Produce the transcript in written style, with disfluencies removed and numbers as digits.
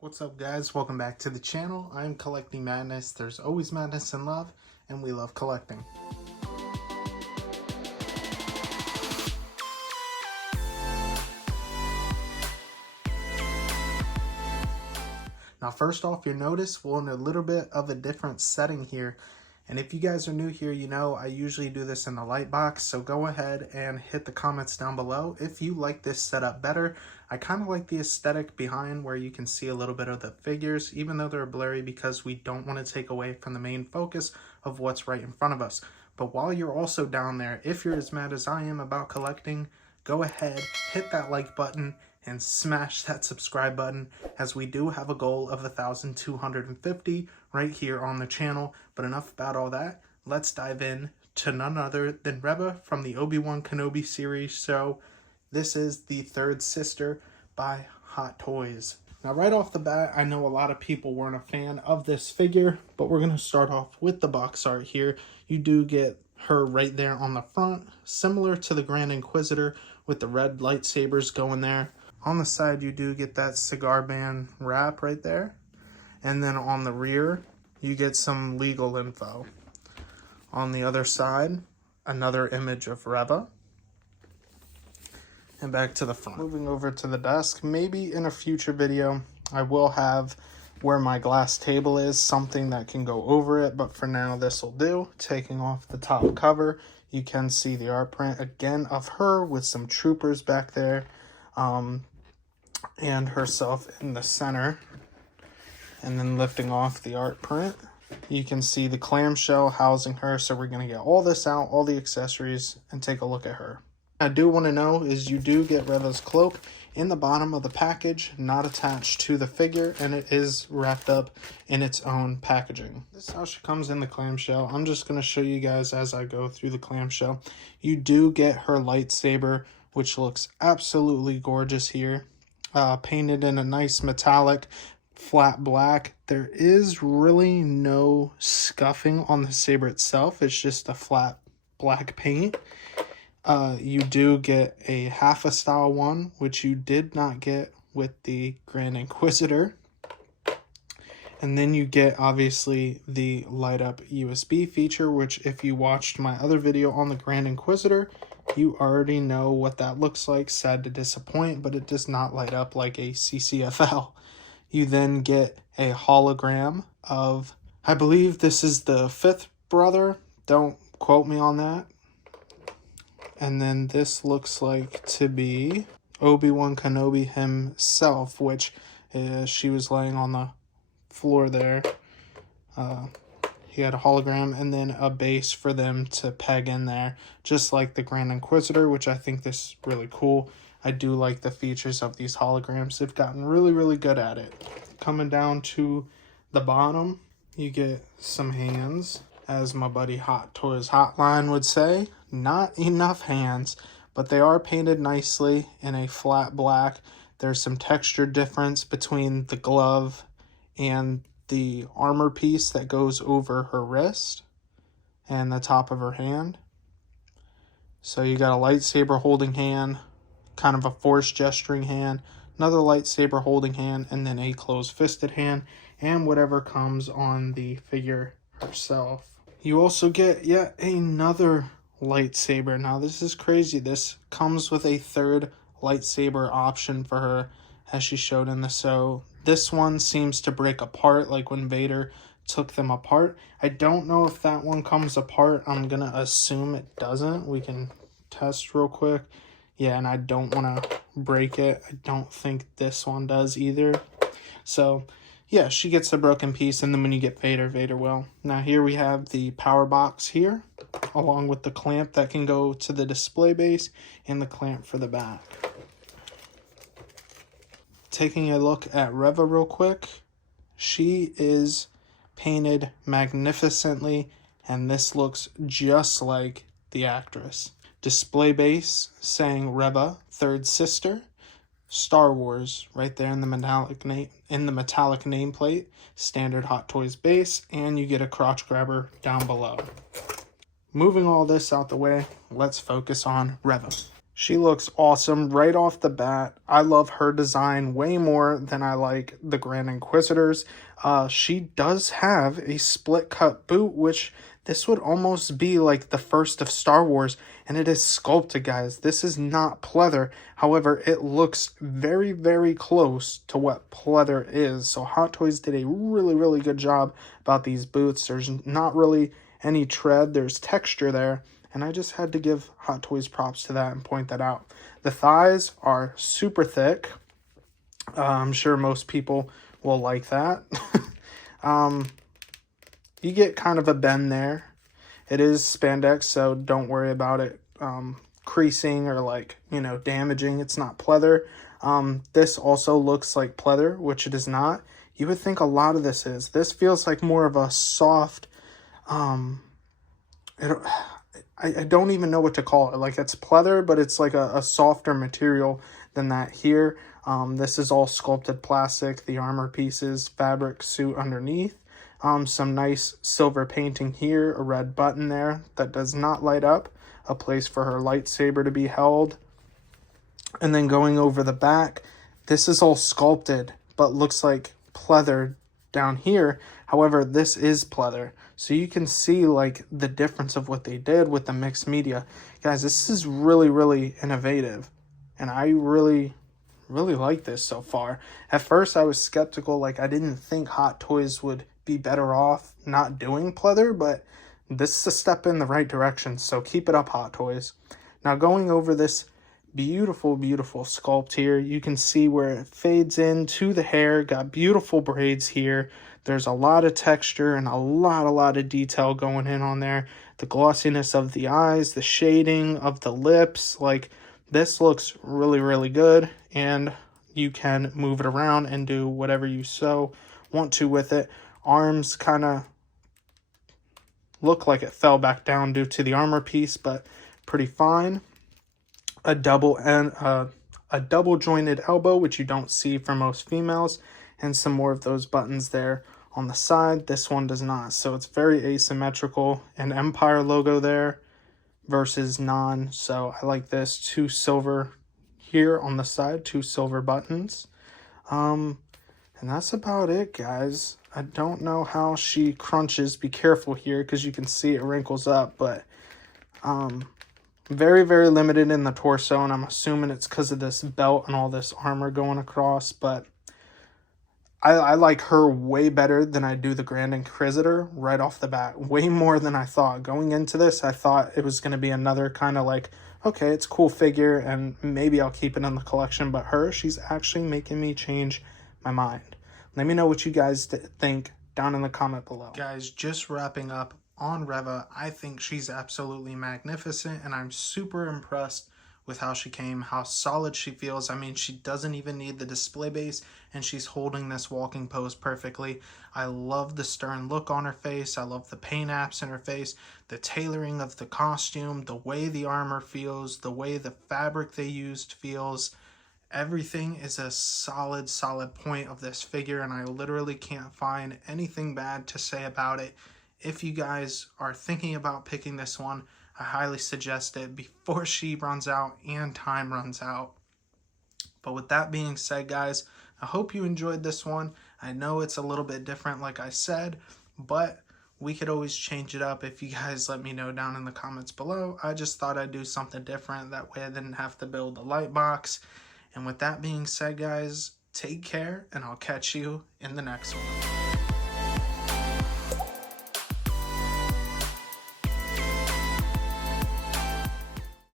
What's up, guys? Welcome back to the channel. I'm Collecting Madness. There's always madness in love, and we love collecting. Now, first off, you'll notice we're in a little bit of a different setting here. And if you guys are new here, you know I usually do this in the light box. So go ahead and hit the comments down below if you like this setup better. I kind of like the aesthetic behind where you can see a little bit of the figures, even though they're blurry, because we don't want to take away from the main focus of what's right in front of us. But while you're also down there, if you're as mad as I am about collecting, go ahead, hit that like button, and smash that subscribe button, as we do have a goal of 1,250 right here on the channel. But enough about all that. Let's dive in to none other than Reva from the Obi-Wan Kenobi series. So this is the third sister by Hot Toys. Now, right off the bat, I know a lot of people weren't a fan of this figure, but we're going to start off with the box art here. You do get her right there on the front, similar to the Grand Inquisitor with the red lightsabers going there. On the side, you do get that cigar band wrap right there. And then on the rear, you get some legal info. On the other side, another image of Reva. And back to the front. Moving over to the desk, maybe in a future video, I will have where my glass table is, something that can go over it. But for now, this will do. Taking off the top cover, you can see the art print again of her with some troopers back there. And herself in the center. And then lifting off the art print, you can see the clamshell housing her. So we're going to get all this out, all the accessories, and take a look at her. I do want to know is you do get Reva's cloak in the bottom of the package, not attached to the figure, and it is wrapped up in its own packaging. This is how she comes in the clamshell. I'm just going to show you guys as I go through the clamshell. You do get her lightsaber, which looks absolutely gorgeous here. Painted in a nice metallic flat black. There is really no scuffing on the saber itself. It's just a flat black paint. You do get a half a style one, which you did not get with the Grand Inquisitor. And then you get obviously the light up USB feature, which if you watched my other video on the Grand Inquisitor, you already know what that looks like. Sad to disappoint, but it does not light up like a CCFL. You then get a hologram of, I believe this is the fifth brother. Don't quote me on that. And then this looks like to be Obi-Wan Kenobi himself, which she was laying on the floor there. He had a hologram and then a base for them to peg in there, just like the Grand Inquisitor, which I think this is really cool. I do like the features of these holograms. They've gotten really, really good at it. Coming down to the bottom, you get some hands. As my buddy Hot Toys Hotline would say, not enough hands, but they are painted nicely in a flat black. There's some texture difference between the glove and the armor piece that goes over her wrist and the top of her hand. So you got a lightsaber holding hand, kind of a force gesturing hand, another lightsaber holding hand, and then a closed fisted hand, and whatever comes on the figure herself. You also get yet another lightsaber. Now this is crazy. This comes with a third lightsaber option for her, as she showed in the so. This one seems to break apart like when Vader took them apart. I don't know if that one comes apart. I'm going to assume it doesn't. We can test real quick. Yeah, and I don't want to break it. I don't think this one does either. So, yeah, she gets a broken piece, and then when you get Vader, Vader will. Now here we have the power box here, along with the clamp that can go to the display base and the clamp for the back. Taking a look at Reva real quick, she is painted magnificently, and this looks just like the actress. Display base saying Reva, third sister. Star Wars right there in the metallic nameplate. Standard Hot Toys base, and you get a crotch grabber down below. Moving all this out the way, let's focus on Reva. She looks awesome right off the bat. I love her design way more than I like the Grand Inquisitors. She does have a split cut boot, which this would almost be like the first of Star Wars, and it is sculpted, guys. This is not pleather. However, it looks very, very close to what pleather is. So Hot Toys did a really, really good job about these boots. There's not really any tread. There's texture there. And I just had to give Hot Toys props to that and point that out. The thighs are super thick. I'm sure most people will like that. You get kind of a bend there. It is spandex, so don't worry about it creasing or like, damaging. It's not pleather. This also looks like pleather, which it is not. You would think a lot of this is. This feels like more of a soft... I don't even know what to call it. Like, it's pleather, but it's like a softer material than that here. This is all sculpted plastic, the armor pieces, fabric suit underneath. Some nice silver painting here, a red button there that does not light up, a place for her lightsaber to be held. And then going over the back, this is all sculpted, but looks like pleather down here. However, this is pleather. So you can see like the difference of what they did with the mixed media. Guys, this is really, really innovative. And I really, really like this so far. At first, I was skeptical. Like, I didn't think Hot Toys would be better off not doing pleather, but this is a step in the right direction. So keep it up, Hot Toys. Now going over this beautiful, beautiful sculpt here, you can see where it fades into the hair. Got beautiful braids here. There's a lot of texture and a lot of detail going in on there. The glossiness of the eyes, the shading of the lips, like this looks really, really good. And you can move it around and do whatever you so want to with it. Arms kind of look like it fell back down due to the armor piece, but pretty fine. A double jointed elbow, which you don't see for most females, and some more of those buttons there on the side. This one does not, so it's very asymmetrical. An Empire logo there versus non, so I like this. 2 silver here on the side, 2 silver buttons. And that's about it, guys. I don't know how she crunches. Be careful here because you can see it wrinkles up, but very, very limited in the torso, and I'm assuming it's because of this belt and all this armor going across, but I like her way better than I do the Grand Inquisitor right off the bat. Way more than I thought. Going into this, I thought it was going to be another kind of like, okay, it's a cool figure, and maybe I'll keep it in the collection, but her, she's actually making me change my mind. Let me know what you guys think down in the comment below. Guys, just wrapping up on Reva, I think she's absolutely magnificent, and I'm super impressed with how she came, how solid she feels. I mean, she doesn't even need the display base, and she's holding this walking pose perfectly. I love the stern look on her face. I love the paint apps in her face, the tailoring of the costume, the way the armor feels, the way the fabric they used feels. Everything is a solid point of this figure, and I literally can't find anything bad to say about it. If you guys are thinking about picking this one, I highly suggest it before she runs out and time runs out. But with that being said, guys, I hope you enjoyed this one. I know it's a little bit different, like I said, but we could always change it up if you guys let me know down in the comments below. I just thought I'd do something different. That way I didn't have to build a light box. And with that being said, guys, take care, and I'll catch you in the next one.